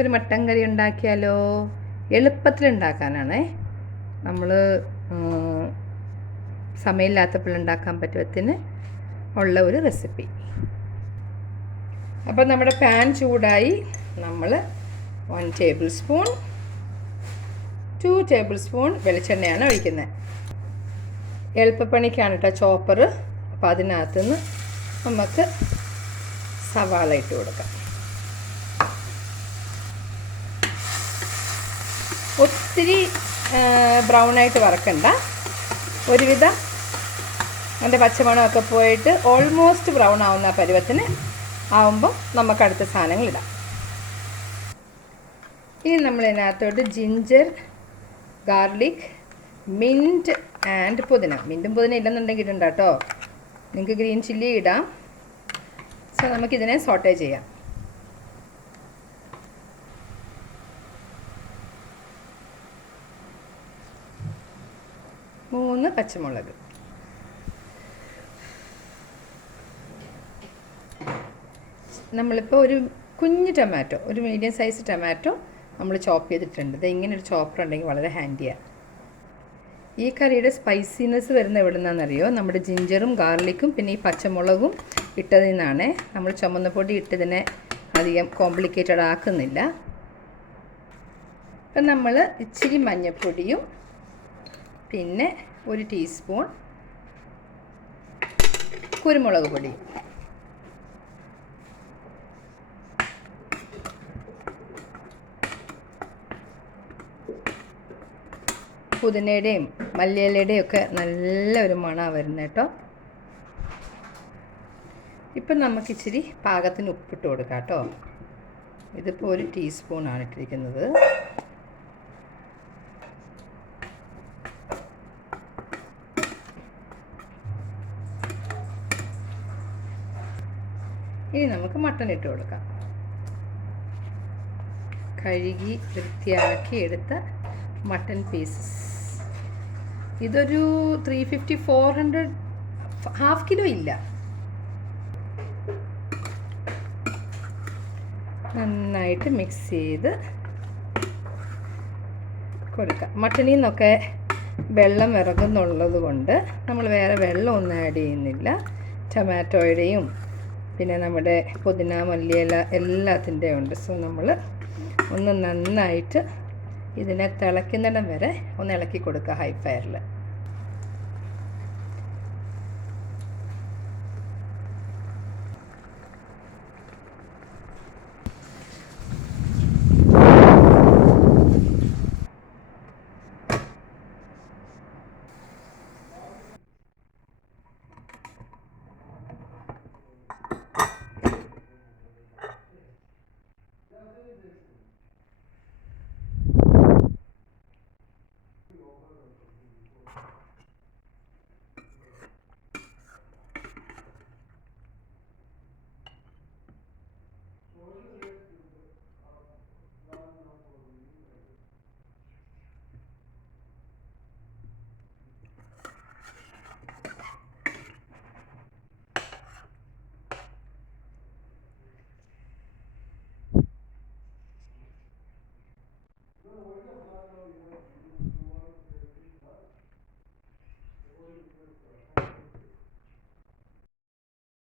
ഒരു മട്ടൻ കറി ഉണ്ടാക്കിയാലോ? എളുപ്പത്തിൽ ഉണ്ടാക്കാനാണേ. നമ്മൾ സമയമില്ലാത്തപ്പോൾ ഉണ്ടാക്കാൻ പറ്റുന്നതിന് ഉള്ള ഒരു റെസിപ്പി. അപ്പോൾ നമ്മുടെ പാൻ ചൂടായി. നമ്മൾ 1 ടേബിൾ സ്പൂൺ 2 ടേബിൾ സ്പൂൺ വെളിച്ചെണ്ണയാണ് ഒഴിക്കുന്നത്. എളുപ്പപ്പണിക്കാണ് കേട്ടോ ചോപ്പർ. അപ്പോൾ അതിനകത്തുനിന്ന് നമുക്ക് സവാള ഇട്ട് കൊടുക്കാം. ഒത്തിരി ബ്രൗണായിട്ട് വറക്കണ്ട. ഒരുവിധം അതിൻ്റെ പച്ചമണമൊക്കെ പോയിട്ട് ഓൾമോസ്റ്റ് ബ്രൗൺ ആവുന്ന പരുവത്തിന് ആവുമ്പോൾ നമുക്ക് അടുത്ത സാധനങ്ങളിടാം. ഇനി നമ്മൾ ഇതിനകത്തോട്ട് ജിഞ്ചർ, ഗാർലിക്, മിൻറ്റ് ആൻഡ് പുതിന. മിൻറ്റും പുതിന ഇല്ലെന്നുണ്ടെങ്കിൽ ഇടണ്ട കേട്ടോ. നിങ്ങൾക്ക് ഗ്രീൻ ചില്ലി ഇടാം. സോ നമുക്കിതിനെ സോട്ടേ ചെയ്യാം. മൂന്ന് പച്ചമുളക്, നമ്മളിപ്പോൾ ഒരു കുഞ്ഞ് ടൊമാറ്റോ, ഒരു മീഡിയം സൈസ് ടൊമാറ്റോ നമ്മൾ ചോപ്പ് ചെയ്തിട്ടുണ്ട്. ഇത് ഇങ്ങനെ ഒരു ചോപ്പർ ഉണ്ടെങ്കിൽ വളരെ ഹാൻഡിയാണ്. ഈ കറിയുടെ സ്പൈസിനെസ് വരുന്ന എവിടെ നിന്നാണെന്നറിയോ? നമ്മുടെ ജിഞ്ചറും ഗാർലിക്കും പിന്നെ ഈ പച്ചമുളകും ഇട്ടതിൽ നിന്നാണ്. നമ്മൾ ചുമന്ന പൊടി ഇട്ടതിനെ അധികം കോംപ്ലിക്കേറ്റഡ് ആക്കുന്നില്ല. ഇപ്പം നമ്മൾ ഇച്ചിരി മഞ്ഞൾപ്പൊടിയും പിന്നെ 1 ടീസ്പൂൺ കുരുമുളക് പൊടിയും, പുതിനയുടെയും മല്ലിയിലയുടെയും ഒക്കെ നല്ലൊരു മണമാണ് വരുന്നത് കേട്ടോ. ഇപ്പം നമുക്കിച്ചിരി പാകത്തിന് ഉപ്പിട്ട് കൊടുക്കാം കേട്ടോ. ഇതിപ്പോൾ 1 ടീസ്പൂണാണ് ഇട്ടിരിക്കുന്നത്. ഇനി നമുക്ക് മട്ടൺ ഇട്ട് കൊടുക്കാം. കഴുകി വൃത്തിയാക്കി എടുത്ത മട്ടൺ പീസസ്. ഇതൊരു 350-400, ഹാഫ് കിലോ ഇല്ല. നന്നായിട്ട് മിക്സ് ചെയ്ത് കൊടുക്കാം. മട്ടണിൽ നിന്നൊക്കെ വെള്ളം ഇറങ്ങുന്നുള്ളത് കൊണ്ട് നമ്മൾ വേറെ വെള്ളമൊന്നും ആഡ് ചെയ്യുന്നില്ല. ടൊമാറ്റോയുടെയും പിന്നെ നമ്മുടെ പുതിന, മല്ലിയില എല്ലാത്തിൻ്റെയും ഉണ്ട്. സോ നമ്മൾ ഒന്ന് നന്നായിട്ട് ഇതിനെ തിളയ്ക്കുന്നിടം വരെ ഒന്ന് ഇളക്കി കൊടുക്കുക ഹൈ ഫയറിൽ.